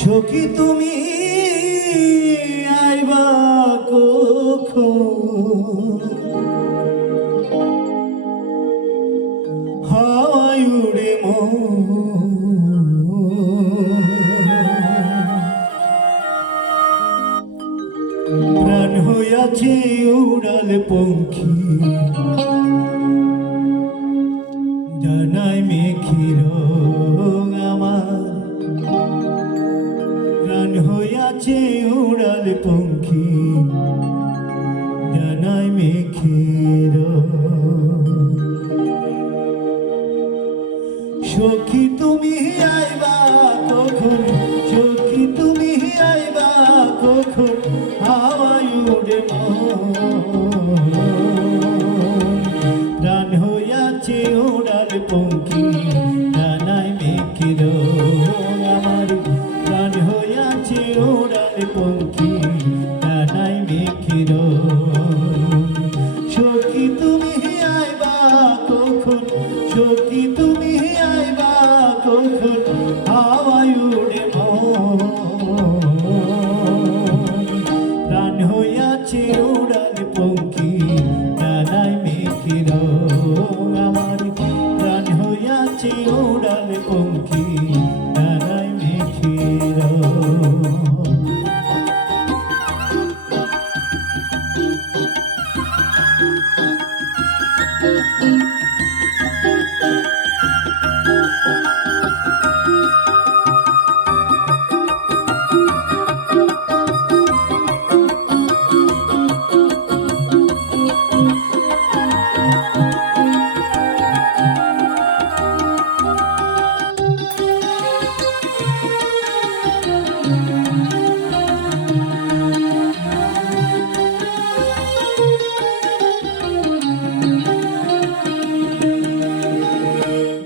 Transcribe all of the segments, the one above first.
সখী তুমি আইবা কখন, হাওয়ায় উড়ে প্রাণ হইয়াছে উড়াল পঙ্খী, ডানায় মেঘের আমার প্রাণ হইয়াছে উড়াল পঙ্খী, ডানায় মেঘের। সখী তুমি আইবা কখন, সখী তুমি আইবা কখন, হাওয়ায় উড়ে প্রাণ হইয়াছে উড়াল পঙ্খী, ডানায় মেঘের আমার প্রাণ হইয়াছে উড়াল পঙ্খী, ডানায় মেঘের। সখী তুমি আইবা কখন, সখী তুমি আইবা কখন, হাওয়ায় উড়ে প্রাণ হইয়াছে উড়াল পঙ্খী, ডানায় মেঘের আমার প্রাণ হইয়াছে উড়াল পঙ্খী, ডানায় মেঘের।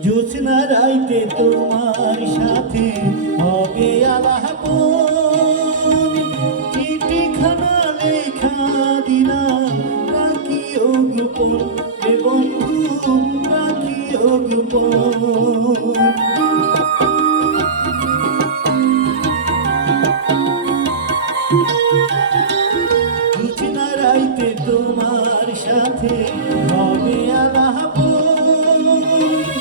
জ্যোৎস্না রাইতে তোমার সাথে হবে আলাপ, চিঠিখানা লেখা দিলাম রাখিও গোপন, রে বন্ধু রাখিও গোপন। জ্যোৎস্না রাইতে তোমার সাথে হবে আলাপ,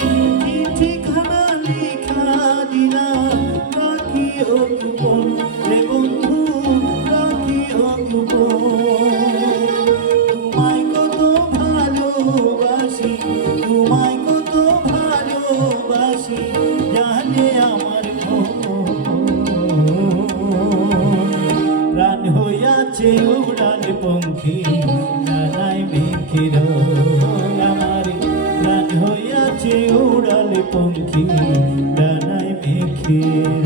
চিঠিখানা লেখা দিলাম রাখিও গোপন, রে বন্ধু রাখিও গোপন। তোমায় কত ভালোবাসি, তোমায় কত ভালোবাসি, জানে আমার প্রাণ হইয়াছে উড়াল পঙ্খী, ডানায় মেঘের আমার প্রাণ হইয়াছে উড়াল পঙ্খী, ডানায় মেঘের।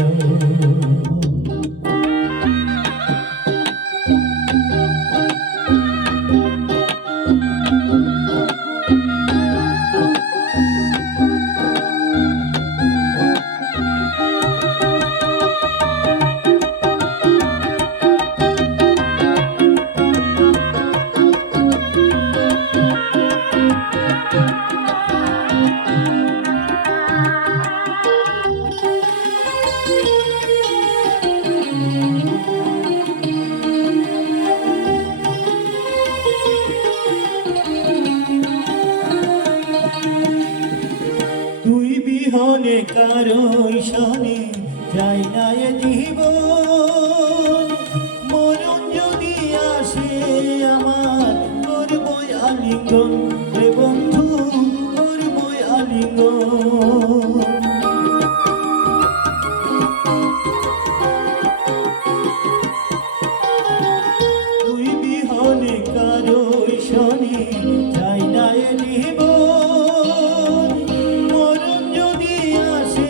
তুই বিহনে কারো সনে যাই না এ জীবন, মরণ যদি আসে আমার করব আলিঙ্গন, রে বন্ধু করব আলিঙ্গন। তুই বিহনে কারো সনে যাই না এ জীবন, মরণ যদি আসে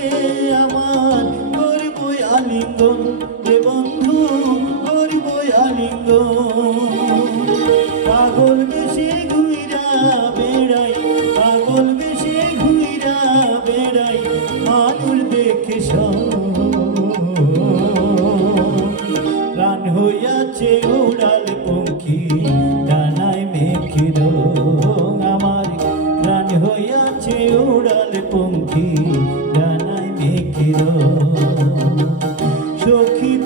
আমার করব আলিঙ্গন, রে বন্ধু করব আলিঙ্গন। পাগল বেশে ঘুইরা বেড়াই, পাগল বেশে ঘুইরা বেড়াই, মানুষ দেখে প্রাণ হইয়াছে উড়াল পঙ্খী, ডানায় মেঘের আমার প্রাণ হইয়াছে উড়াল পঙ্খী, সখী